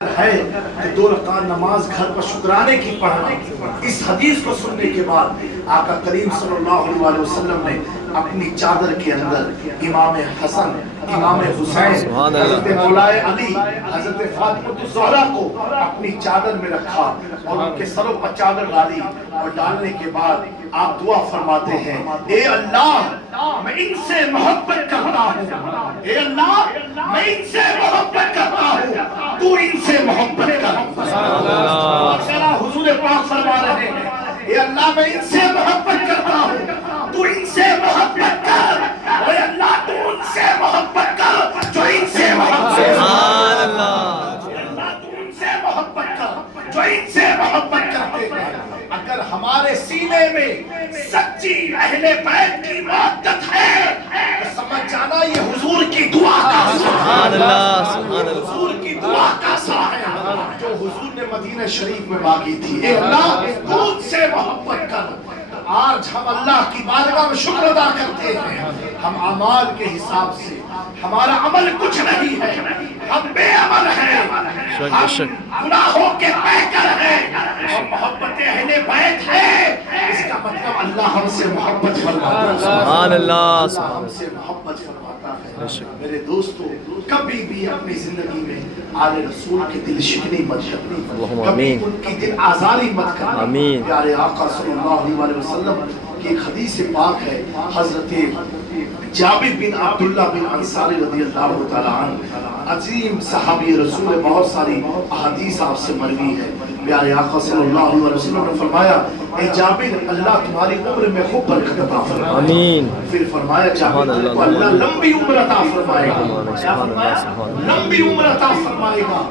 ہے کہ 2 رکعت نماز گھر پر شکرانے کی پڑھنا۔ اس حدیث کو سننے کے بعد آقا کریم صلی اللہ علیہ وسلم نے اپنی چادر کے اندر امام حسن، امام حسین، حضرت مولائے علی، حضرت فاطمہ الزہرا کو اپنی چادر میں رکھا اور ان کے سروں پر چادر ڈالی، اور ڈالنے کے بعد آپ دعا فرماتے ہیں، اے اللہ میں ان سے محبت کرتا ہوں، اے اللہ میں ان سے محبت کرتا ہوں، تو ان سے محبت کر۔ حضور پاک فرما رہے ہیں، اے اللہ میں ان سے محبت کرتا ہوں، تو ان سے محبت کر، اے اللہ تو ان سے محبت کر جو ان سے محبت کر، سبحان اللہ، اللہ تو ان سے محبت کر جو ان سے محبت کرتے ہیں۔ اگر ہمارے سینے میں سچی اہل بیت کی محبت ہے تو سمجھ جانا یہ حضور کی دعا کا سبحان اللہ، سبحان اللہ، حضور کی دعا کا سایہ ہے جو حضور نے مدینہ شریف میں مانگی تھی، اے اللہ تو ان سے محبت کر۔ آج ہم اللہ کی بارگاہ میں شکر ادا کرتے ہیں، ہم اعمال کے حساب سے ہمارا عمل کچھ نہیں ہے، ہم بے عمل ہیں، ہم گناہوں کے پیکر ہیں، اور محبت اہل بیت ہے، اس کا مطلب اللہ ہم سے محبت فرماتا ہے، سبحان اللہ، ہم سے محبت فرماتا ہے۔ میرے دوستو، کبھی بھی اپنی زندگی میں آل رسول کی دل شکنی مت کرنا، کبھی ان کی دل آزاری مت کرنا۔ پیارے آقا صلی اللہ علیہ وسلم کی ایک حدیث پاک ہے، حضرت جابر بن عبداللہ بن انصاری رضی اللہ تعالیٰ عنہ، عظیم صحابی رسول، بہت ساری احادیث آپ سے مروی ہے۔ پیارے آقا صلی اللہ علیہ وسلم نے فرمایا، اے جابر اللہ تمہاری عمر میں خوب برکت عطا فرمائے۔ آمین۔ پھر فرمایا جابر کو اللہ لمبی عمر عطا فرمائے گا، کیا فرمایا؟ لمبی عمر عطا فرمائے گا،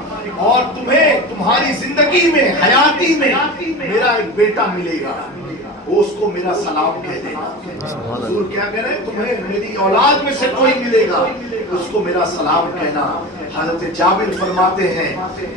اور تمہیں تمہاری زندگی میں، حیاتی میں میرا ایک بیٹا ملے گا، وہ اس کو میرا سلام کہہ دے گا۔ حضور کیا کہہ رہے ہیں؟ تمہیں میری اولاد میں سے کوئی ملے گا، اس کو میرا سلام کہنا۔ حضرت جابر فرماتے ہیں،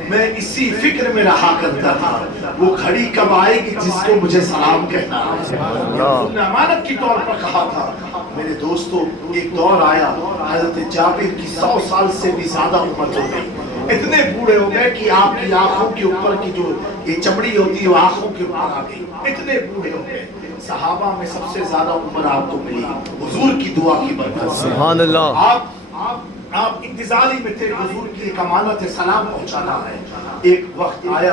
میں اسی فکر میں رہا کرتا تھا وہ گھڑی کب آئے گی جس کو مجھے سلام کہنا ہے۔ حضور نے امانت کی طور پر کہا تھا۔ میرے دوستو، ایک دور آیا حضرت جابر کی 100 سال سے بھی زیادہ عمر ہو گئی، اتنے بوڑھے ہو گئے کہ آپ کی آنکھوں کے اوپر کی جو یہ چمڑی ہوتی ہے وہ آنکھوں کے اوپر آ گئی، اتنے بوڑھے ہو گئے۔ صحابہ میں سب سے زیادہ عمر آپ کو ملی حضور کی دعا کی برکت سے، سبحان اللہ۔ آپ انتظاری میں تھے، حضور کی ایک امانت ہے، سلام پہنچانا ہے۔ ایک وقت آیا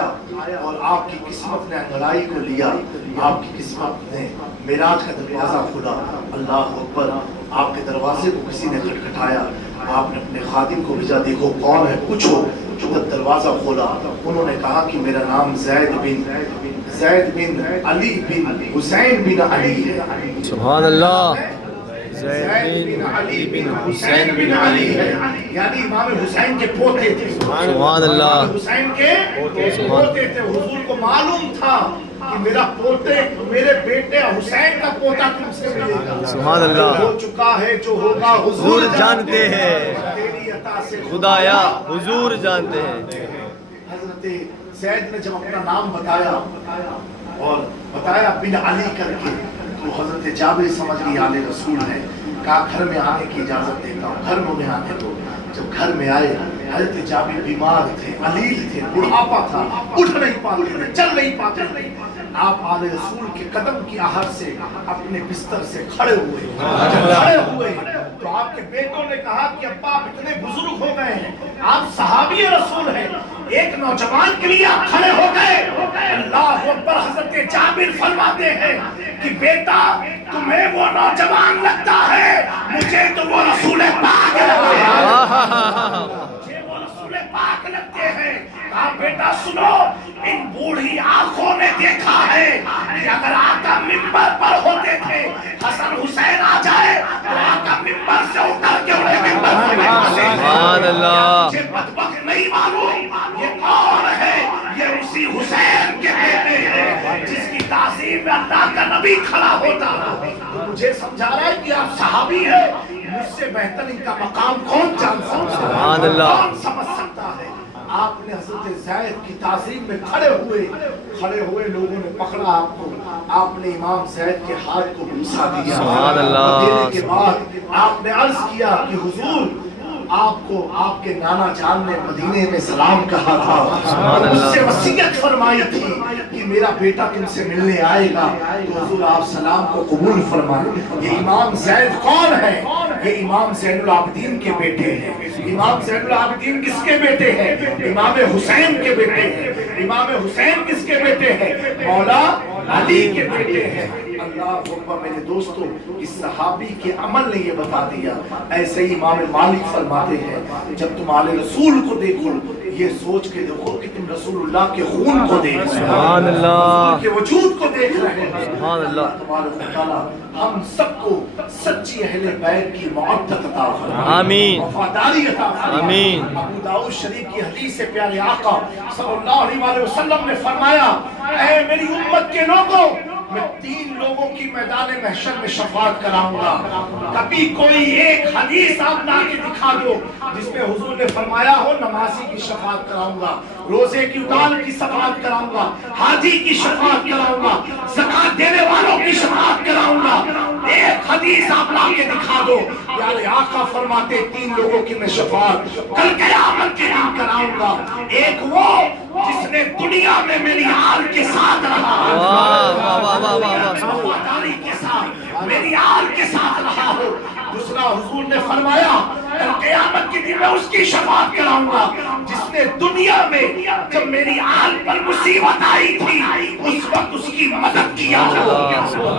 اور آپ کی قسمت نے انگڑائی کو لیا، آپ کی قسمت نے معراج کا دروازہ کھلا۔ اللہ اکبر، آپ کے دروازے کو کسی نے کھٹکھٹایا، آپ نے اپنے خادم کو بھیجا، دیکھو کون ہے پوچھو۔ جب دروازہ کھولا انہوں نے کہا کہ میرا نام زید بن علی بن حسین بن علی ہے، سبحان اللہ، زید بن علی بن حسین بن علی ہے، یعنی امام حسین کے پوتے تھے، سبحان اللہ، حسین کے پوتے تھے۔ حضور کو معلوم تھا کہ میرے بیٹے حسین کا پوتا تم سے ملے گا، سبحان اللہ، ہو چکا ہے جو ہوگا حضور جانتے ہیں، تیری عطا سے خدایا حضور جانتے ہیں۔ حضرت زید نے جب اپنا نام بتایا اور بتایا بن علی کر کے، تو حضرت جابر سمجھ گئی آل رسول ہے، کہا گھر میں آنے کی اجازت دیتا ہوں، گھر میں آنے دو۔ جب گھر میں آئے، حضرت جابر بیمار تھے، علیل تھے، بڑھاپا تھا، اٹھ نہیں پاتے تھے، چل نہیں پاتے تھے۔ آپ آل رسول کے قدم کی آہٹ سے اپنے بستر سے کھڑے ہوئے، جب کھڑے ہوئے تو آپ کے بیٹوں نے کہا کہ ابا آپ اتنے بزرگ ہو گئے ہیں، آپ صحابی رسول ہیں، ایک نوجوان کے لیے آپ کھڑے ہو گئے۔ اللہ اکبر، حضرت جابر فرماتے ہیں کہ بیٹا تمہیں وہ نوجوان لگتا ہے، مجھے تو وہ رسول پاک لگتے ہیں، مجھے وہ رسول پاک لگتے ہیں۔ کہا بیٹا سنو، ان بوڑھی آنکھوں نے دیکھا ہے کہ اگر آقا منبر پر ہوتے تھے، حسن حسین آ جائے تو آقا منبر سے اتر کے انہیں منبر پر بیٹھاتے ہیں۔ سبحان اللہ، مجھے بدبخت نہیں معلوم یہ کون ہے، یہ اسی حسین کے بیٹے ہیں جس کی تعظیم میں اللہ کا نبی کھڑا ہوتا۔ تو مجھے سمجھا رہا ہے کہ آپ صحابی ہیں، مجھ سے بہتر ان کا مقام کون جان سکتا ہے، کون سمجھ سکتا ہے۔ آپ نے حضرت زید کی تعظیم میں کھڑے ہوئے لوگوں نے پکڑا آپ کو، آپ نے امام زید کے ہاتھ کو بوسا دیا، دینے کے بعد آپ نے عرض کیا کہ حضور आपको आपके नाना जान ने मदीने में सलाम कहा था, उससे वसीयत फरमाई थी कि मेरा बेटा तुमसे मिलने आएगा, तो हुजूर आप सलाम को कबूल फरमाए। ये इमाम ज़ैद कौन है? ये इमाम ज़ैनुल आबिदीन के बेटे हैं। इमाम ज़ैनुल आबिदीन किसके बेटे हैं? इमाम हुसैन के बेटे हैं। इमाम हुसैन किसके बेटे हैं? मौला अली के बेटे हैं। अल्लाह अकबर। मेरे दोस्तों, इस सहाबी के अमल ने ये बता दिया। ऐसे ही इमाम मालिक फरमाते हैं, जब तुम आले रसूल को देखो, ये सोच के देखो कि तुम रसूलुल्लाह के खून को देख रहे हो, रसूल के वजूद को देख रहे हो। सुभान अल्लाह। तबारक व तआला हम सबको सच्ची अहले बैत की मोहब्बत अता फरमाए, आमीन, वफादारी अता फरमाए, आमीन। अबू दाऊद शरीफ की हदीस से प्यारे आका सल्लल्लाहु अलैहि वसल्लम ने फरमाया, ऐ मेरी उम्मत के लोगों, मैं 3 लोगों की मैदान महशर में शफाअत कराऊंगा। कभी कोई एक हदीस आप ला के दिखा दो जिसमें हुजूर ने फरमाया हो नमाजी की शफाअत कराऊंगा, रोजे की उतार की शफाअत कराऊंगा, हाजी की शफाअत कराऊंगा, ज़कात देने वालों की शफाअत कराऊंगा। एक हदीस आप ला के दिखा दो। यार आका फरमाते 3 लोगों की मैं शफाअत कल क़यामत के दिन कराऊंगा। एक वो जिसने दुनिया में मेरी आल के साथ रहा, वफादारी के साथ मेरी आल के साथ रहा हो। दूसरा हुजूर ने फरमाया कल क़यामत के दिन मैं उसकी शफाअत कराऊंगा जिसने दुनिया में जब मेरी आल पर मुसीबत आई थी उस वक्त उसकी मदद किया हो।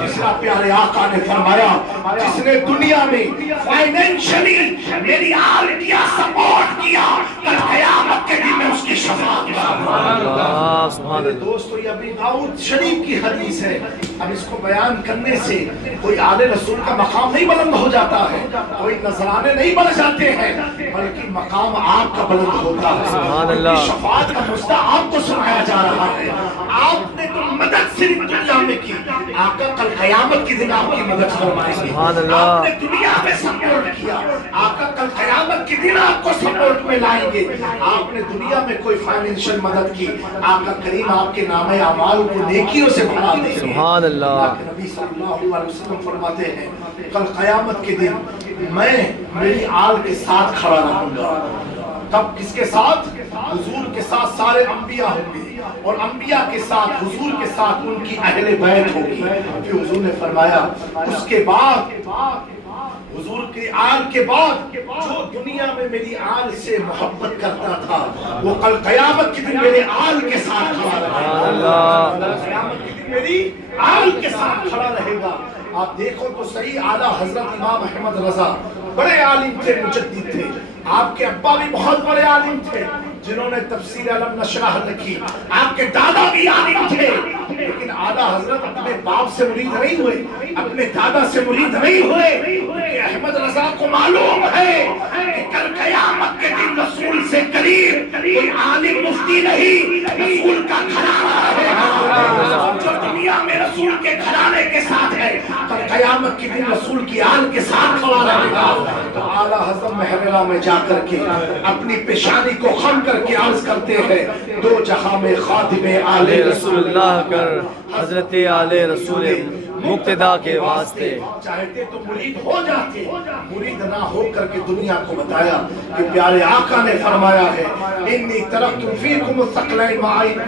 तीसरा प्यारे आका ने फरमाया जिसने दुनिया में फाइनेंशियली मेरी आल किया, सपोर्ट किया, कल क़यामत के दिन मैं उसकी शफाअत कराऊंगा। मेरे दोस्तों, ये अबू दाऊद शरीफ की हदीस है। अब इसको बयान करने से कोई आले रसूल का मकाम नहीं बुलंद हो जाता है, कोई नजराने नहीं बढ़ जाते हैं, बल्कि मकाम आपका बुलंद होता है। शफाअत का मुद्दा आपको सुनाया जा रहा है। आपने तो मदद सिर्फ दुनिया में की, आका कल क़यामत के दिन आपकी मदद फरमाएंगे। आपने दुनिया में सपोर्ट किया, आका कल क़यामत के दिन आपको सपोर्ट में लाएंगे। आपने दुनिया में कोई फाइनेंशियल मदद की, आका करीम आपके नामे अमाल को नेकियों से भरा देंगे। सुभान अल्लाह। नबी सल्लल्लाहु अलैहि वसल्लम फरमाते हैं कल क़यामत के दिन मैं मेरी आल के साथ खड़ा रहूंगा। तब किसके साथ? हुजूर के साथ सारे अंबिया होंगे और अंबिया के साथ हुजूर के साथ उनकी अहले बैत होगी। फिर हुजूर ने फरमाया उसके बाद हुजूर के आल के बाद जो दुनिया में मेरी आल से मोहब्बत करता था वो कल क़यामत के दिन मेरे आल के साथ खड़ा रहेगा। क़यामत के दिन मेरी आल के साथ खड़ा रहेगा। आप देखो तो सही, आला हजरत इमाम अहमद रजा बड़े आलिम थे, मुजद्दिद थे। आपके अब्बा भी बहुत बड़े आलिम थे जिन्होंने तफसीर अलम नशरह लिखी। आपके दादा भी आलिम थे, लेकिन आला हजरत अपने बाप से मुरीद नहीं हुए, अपने दादा से मुरीद नहीं हुए। अहमद रजा को मालूम है कि कल क़यामत के दिन रसूल से करीब कोई आलिम मुफ्ती नहीं, रसूल का घराना है। जो दुनिया में रसूल के घराने के साथ है, कल क़यामत के दिन रसूल की आल के साथ खड़ा रहेगा। तो आला हजरत महररा में जाकर के अपनी पेशानी को खम करके अर्ज करते हैं, दो जहां में खातिमे आले रसूलुल्लाह कर हजरत आले रसूल मुक्तदा के वास्ते। चाहते तो मुरीद हो जाते, मुरीद ना हो करके दुनिया को बताया कि प्यारे आका ने फरमाया है इन्नी तरक्तु फीकुम सक़लैन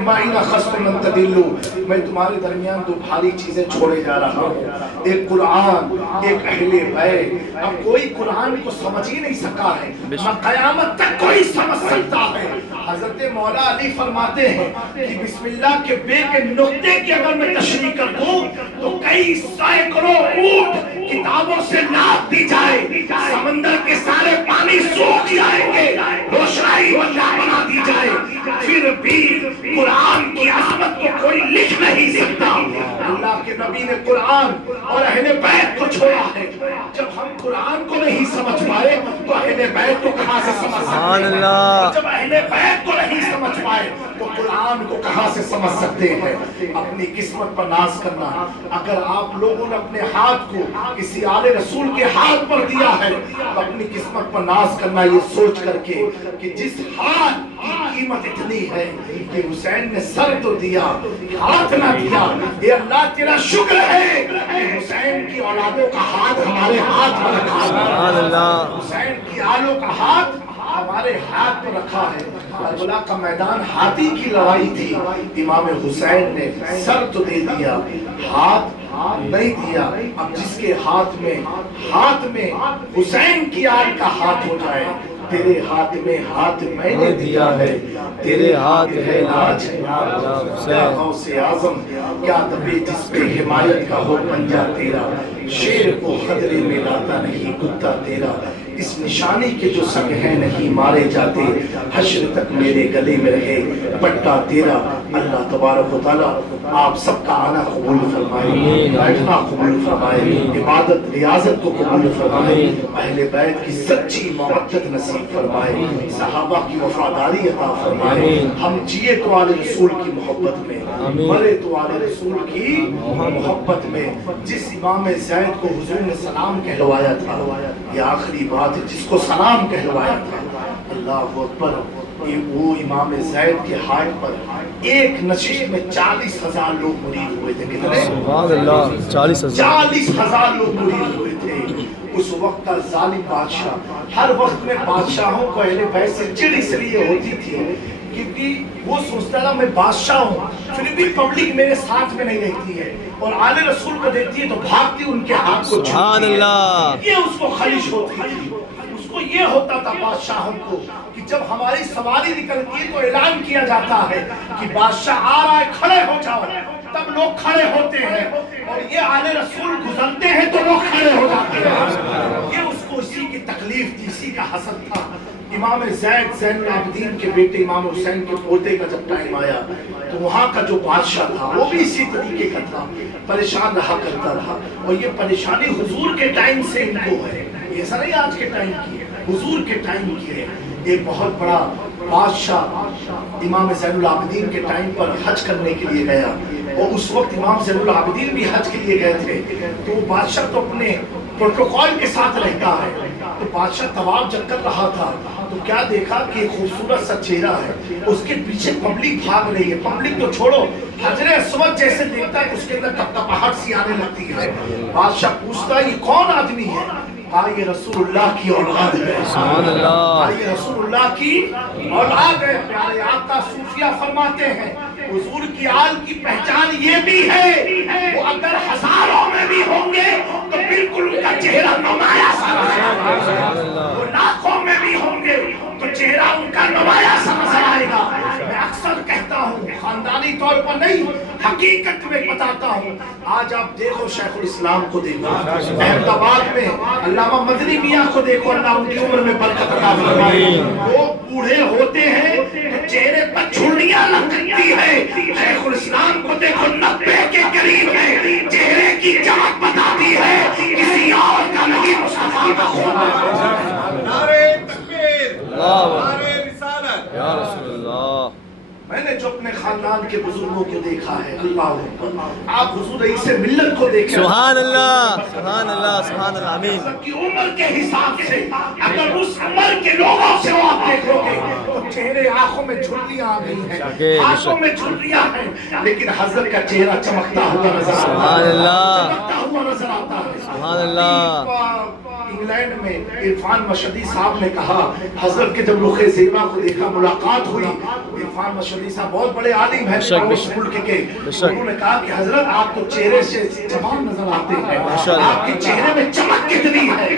मा इन खस्तुम लन तदिल्लु। मैं तुम्हारे दरमियान 2 भारी चीजें छोड़े जा रहा हूँ, एक कुरान, एक अहले बैत। अब कोई कुरान को समझ ही नहीं सका है, क़यामत तक कोई समझ सकता है। हजरत मौला अली फरमाते हैं कि बिस्मिल्लाह के बे के नुक्ते की अगर मैं तशरीह कर दूं तो कई सैकड़ों ऊंट किताबों से नाप दी जाए, समंदर के सारे पानी सूख जाएंगे, रोशनाई बना दी जाए, फिर भी कुरान की अज़मत को कोई लिख नहीं सकता। अल्लाह के नबी ने कुरान और अहले बैत को छोड़ा है। जब हम कुरान को नहीं समझ पाए तो अहले बैत को कहां से समझ सकते हैं? जब अहले बैत को नहीं समझ पाए जाए तो कुरान को कहां से समझ सकते हैं। अपनी किस्मत पर नाज करना, अगर आप लोगों ने अपने हाथ को किसी आले रसूल के हाथ पर दिया है तो अपनी किस्मत पर नाज करना, ये सोच करके कि जिस हाथ की कीमत इतनी है कि हुसैन ने सर तो दिया, हाथ ना दिया। ये अल्लाह तेरा शुक्र है कि हुसैन की औलादों का हाथ हमारे हाथ में रखा है, हुसैन की आलों का हाथ हमारे हाथ में रखा है। करबला का मैदान हाथी की लड़ाई थी, इमाम हुसैन ने सर तो दे दिया, हाथ नहीं दिया। अब जिसके हाथ में हुसैन की आल का हाथ हो जाए, तेरे हाथ में हाथ मैंने दिया है, तेरे हाथ है लाज क्या गौसे आजम, क्या दबे जिसपे हिमायत का हो पंजा तेरा, शेर को खतरे में लाता नहीं कुत्ता तेरा, इस निशानी के जो संग है नहीं मारे जाते, हश्र तक मेरे गले में रहे पट्टा तेरा। अल्लाह तबारक व तआला आप सबका आना कबूल फरमाए, बैठना कबूल फरमाए, इबादत रियाजत को कबूल फरमाए, अहले बैत की सच्ची मोहब्बत नसीब फरमाए, सहाबा की वफादारी अता फरमाए। हम जिए तो आले रसूल की मोहब्बत में, मरे तो आले रसूल की मोहब्बत में। जिस इमाम ज़ैद को हुजूर ने सलाम कहलवाया था, ये आखिरी बात है, जिसको सलाम कहलवाया था, अल्लाह अकबर, ये वो इमाम ज़ैद के हाथ पर एक नशिश में 40,000 लोग मुरीद हुए थे। कितने? सुभान अल्लाह, 40,000 लोग मुरीद हुए थे। उस वक्त का जालिम बादशाह, हर वक्त में बादशाहों को अहले बैत से चिढ़ इसलिए होती थी क्योंकि वो सोचता था मैं बादशाह हूँ, फिर भी पब्लिक मेरे साथ में नहीं रहती है, और आले रसूल को देखती है तो भागती उनके हाथ को छूती है। ये उसको खलिश होती थी। उसको ये होता था बादशाहों को कि जब हमारी सवारी निकलती है तो ऐलान किया जाता है कि बादशाह आ रहा है, खड़े हो जाओ, तब लोग खड़े होते हैं, और ये आले रसूल गुजरते हैं तो लोग खड़े हो जाते हैं। ये उसको इसी की तकलीफ थी, इसी का हसद था। इमाम ज़ैद ज़ैनुल आबिदीन के बेटे इमाम हुसैन के पोते का जब टाइम आया तो वहाँ का जो बादशाह था वो भी इसी तरीके का था, परेशान रहा करता था। और ये परेशानी हुजूर के टाइम से इनको है, ऐसा नहीं आज के टाइम की है, हुजूर के टाइम की है। एक बहुत बड़ा बादशाह इमाम ज़ैनुल आबिदीन के टाइम पर हज करने के लिए गया, और उस वक्त इमाम ज़ैनुल आबिदीन भी हज के लिए गए थे। तो बादशाह तो अपने प्रोटोकॉल के साथ रहता है, तो बादशाह तवाफ जब कर रहा था तो क्या देखा कि खूबसूरत सा चेहरा है, उसके पीछे पब्लिक भाग रही है। पब्लिक तो छोड़ो, हजरे अस्वद जैसे देखता है उसके अंदर कपकपाहट सी आने लगती है। बादशाह पूछता है ये कौन आदमी है? कहा ये रसूलुल्लाह की औलाद है। कहा ये रसूलुल्लाह की औलाद है। प्यारे आका सूफिया फरमाते हैं हुजूर की आल की पहचान ये भी है, वो अगर हजारों में भी होंगे तो बिल्कुल उनका चेहरा नुमाया सा रहेगा, वो लाखों में भी होंगे तो चेहरा उनका नुमाया सा नजर आएगा। मैं अक्सर कहता हूँ, खानदानी तौर पर नहीं, हकीकत में बताता हूँ। आज आप देखो शेखुल इस्लाम को देखो, अहमदाबाद में अल्लामा मदनी मियाँ को देखो, अल्लाह उनकी उम्र में बरकत अता फरमाए। वो बूढ़े होते हैं तो चेहरे पर झुर्रियां लगती है, शेखुल इस्लाम को देखो 90 के करीब है, चेहरे की चमक बताती है किसी और का नहीं, मुस्तफा का खून। नारे तकबीर, नारे रिसालत, या रसूलल्लाह। मैंने जो अपने खानदान के बुजुर्गों को देखा है, अल्लाह अकबर, आप हुजूर रईसे मिल्लत को देखें, सुभान अल्लाह, सुभान अल्लाह, सुभान अल्लाह, आमीन। सबकी उम्र के हिसाब से अगर उस उम्र के लोगों से वो आप देखोगे तो चेहरे, आंखों में झुर्रियां आ गई हैं, हाथों में झुर्रियां हैं, लेकिन हजरत का चेहरा चमकता हुआ नजर आता है, सुभान अल्लाह, चमकता हुआ नजर आता है। सुभान अल्लाह। इंग्लैंड में इरफान मशदी साहब ने कहा, हजरत के जब रुखे ज़ेबा को देखा, मुलाकात हुई, इरफान मशदी साहब बहुत बड़े आलिम हैं मुल्क के, उन्होंने कहा कि हजरत आप तो चेहरे से जवान नजर आते हैं, आपके चेहरे में चमक कितनी है।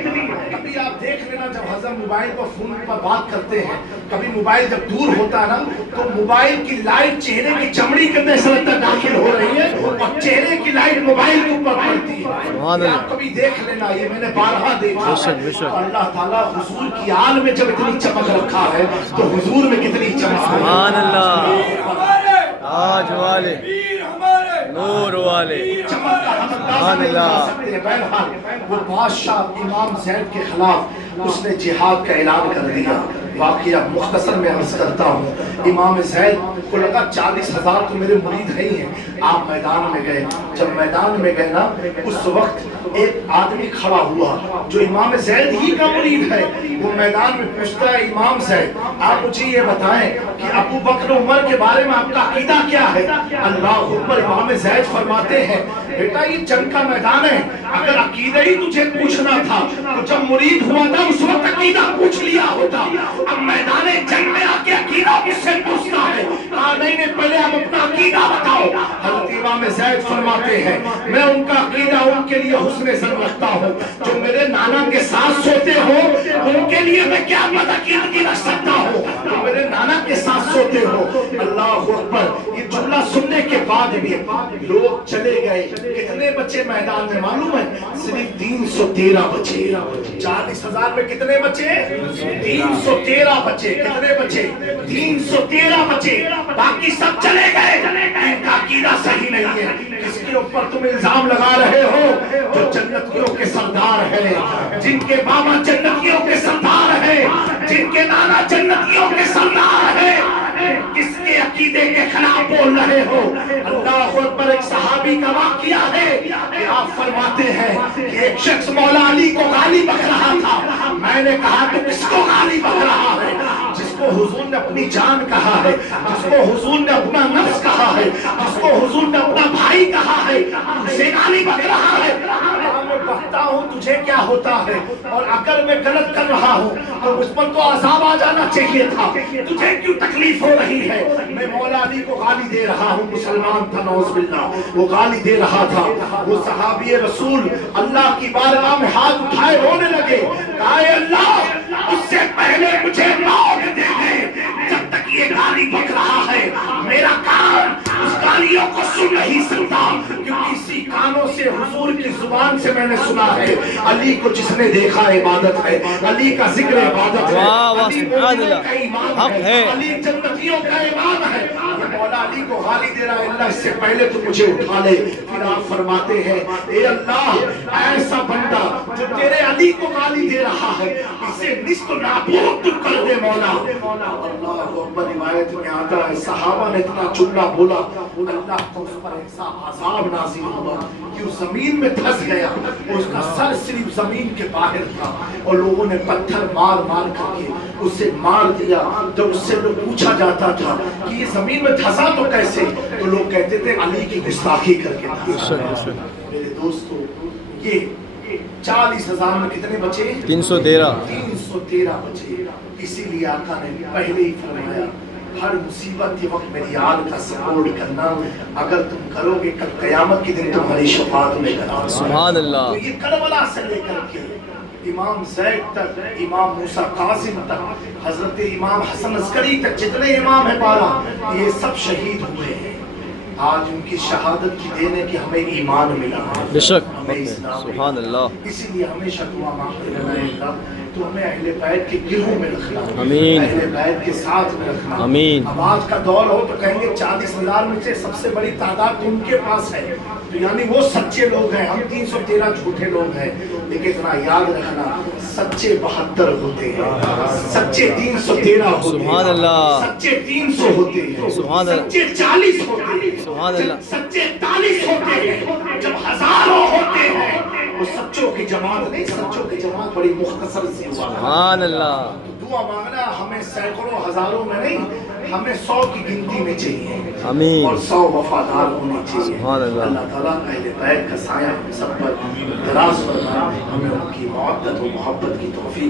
कभी आप देख लेना जब हजरत मोबाइल पर फोन पर बात करते हैं, कभी मोबाइल जब दूर होता है ना तो मोबाइल की लाइट चेहरे की चमड़ी के अंदर ऐसा लगता है दाखिल हो रही है, और चेहरे की लाइट मोबाइल के ऊपर पड़ती है। आप कभी देख लेना, ये मैंने बारहा देखा। अल्लाह ताला हुजूर की आल में जब इतनी चमक रखा है तो हुजूर में कितनी चमक है। सुभान अल्लाह, आज वाले नूर वाले, सुभान अल्लाह। बहरहाल वो बादशाह इमाम ज़ैद के खिलाफ उसने जिहाद का ऐलान कर दिया। واقعہ مختصر میں عرض کرتا ہوں. امام زید کو لگا 40,000 تو میرے مرید ہے ہی ہیں. آپ میدان میں گئے. جب میدان میں گئے نا, اس وقت ایک آدمی کھڑا ہوا جو امام زید ہی کا مرید ہے. وہ میدان میں پوچھتا ہے, امام زید آپ مجھے یہ بتائیں کہ ابو بکر عمر کے بارے میں آپ کا عقیدہ کیا ہے؟ اللہ اکبر. امام زید فرماتے ہیں, بیٹا یہ جنگ کا میدان ہے, اگر عقیدہ ہی تجھے پوچھنا تھا تو جب مرید ہوا تھا اس وقت عقیدہ پوچھ لیا ہوتا. اب میدان جنگ میں آ کے عقیدہ کس سے پوچھتا ہے؟ کہا نہیں پہلے آپ اپنا عقیدہ بتاؤ. حضرت امام زید فرماتے ہیں, میں ان کا عقیدہ ان کے لیے حسن ظن رکھتا ہوں. جو میرے نانا کے ساتھ سوتے ہو ان کے لیے میں کیا عقیدگی رکھ سکتا ہوں. جو میرے نانا کے ساتھ سوتے ہو. اللہ اکبر. یہ جملہ سننے کے بعد بھی لوگ چلے گئے. کتنے بچے میدان میں معلوم ہے؟ صرف 313 بچے. 40,000 میں کتنے بچے؟ 313 بچے. کتنے بچے؟ 313 بچے. باقی سب چلے گئے. ان کا عقیدہ صحیح نہیں ہے. کس کے اوپر تم الزام لگا رہے ہو؟ جو جنتیوں کے سردار ہیں, جن کے بابا جنتیوں کے سردار ہیں, جن کے نانا جنتیوں کے سردار ہیں, کس کے عقیدے کے خلاف بول رہے ہو؟ اللہ اکبر. ایک صحابی کا واقعہ ہے کہ آپ فرماتے ہیں کہ ایک شخص مولا علی کو گالی بک رہا تھا. میں نے کہا تو کس کو گالی بک رہا ہے؟ جس کو حضور نے اپنی جان کہا ہے, جس کو حضور نے اپنا نفس کہا ہے, جس کو حضور نے اپنا بھائی کہا ہے, اسے گالی بک رہا ہے. میں بکتا ہوں تجھے کیا ہوتا ہے؟ اور اگر میں غلط کر رہا ہوں تو مجھ پر تو عذاب آ جانا چاہیے تھا. تجھے کیوں تکلیف ہو رہی ہے؟ میں مولا علی کو گالی دے رہا ہوں. مسلمان تھا نعوذ باللہ, وہ گالی دے رہا تھا. وہ صحابی رسول اللہ کی بارگاہ میں ہاتھ اٹھائے رونے لگے. کہا اے اللہ, اس سے پہلے مجھے موت دے دے جب تک یہ گالی بک رہا ہے. میرا کان اس گالیوں کو سن نہیں سکتا, کیونکہ اسی کانوں سے حضور کی زبان سے میں نے سنا ہے علی کو جس نے دیکھا عبادت ہے, علی کا ذکر عبادت ہے, علی مومنوں کا امام ہے, علی جنتیوں کا امام ہے. مولا علی کو گالی دے رہا ہے. اللہ اس سے پہلے تو مجھے اٹھا لے. پھر آپ فرماتے ہیں, اے اللہ ایسا بندہ جو تیرے علی کو گالی دے رہا ہے اسے نصف نابود تو کر دے مولا. اللہ اکبر. روایت میں آتا ہے صحابہ نے اتنا جملہ بولا, اللہ کو اس پر ایسا عذاب نازل ہوا کہ وہ زمین میں دھس گیا. اس کا سر صرف زمین کے باہر تھا اور لوگوں نے پتھر مار مار کر کے اسے مار دیا. جب اس سے لوگ پوچھا جاتا تھا کہ یہ زمین میں دھسا تو کیسے, تو لوگ کہتے تھے علی کی گستاخی کر کے دھسا. میرے دوستو, یہ 40,000 میں کتنے بچے؟ 313 بچے. اسی لیے آقا نے پہلے ہی فرمایا ہر مصیبت کے وقت میری آل کا سپورٹ کرنا. اگر تم کرو گے کل قیامت کے دن تمہاری شفاعت میں کرنا. سبحان اللہ. تو یہ کربلا سے لے کر کے امام زید تک, امام موسیٰ قاسم تک, حضرت امام حسن عسکری تک, جتنے امام ہیں 12, یہ سب شہید ہوئے ہیں. آج ان کی شہادت کی دینے کی ہمیں ایمان ملا ہے. بے شک. سبحان اللہ. اسی لیے ہمیشہ دعا مانگتے رہنا تو ہمیں اہل بیت کے گروہ میں رکھنا, آمین, اہل بیت کے ساتھ میں رکھنا, آمین. اب آج کا دور ہو تو کہیں گے 40,000 میں سے سب سے بڑی تعداد ان کے پاس ہے, تو یعنی وہ سچے لوگ ہیں, ہم 313 جھوٹے لوگ ہیں. لیکن اتنا یاد رکھنا, سچے 72 ہوتے ہیں, سچے 313 ہوتے ہیں, سبحان اللہ, سچے 300 ہوتے ہیں, سبحان اللہ, سچے 40 ہوتے ہیں, سبحان اللہ, سچے 40 ہوتے ہیں. جب ہزاروں ہوتے ہیں وہ سچوں کی جماعت نہیں, سچوں کی جماعت بڑی مختصر سی. سبحان اللہ. دعا مانگنا ہمیں سینکڑوں ہزاروں میں نہیں, ہمیں 100 کی گنتی میں چاہیے, آمین, اور 100 وفادار ہونے چاہیے. سبحان اللہ. اللہ تعالیٰ اہل بیت کا سایہ ہم سب پر دراز فرمائے, ہمیں ان کی محبت و محبت کی توفیق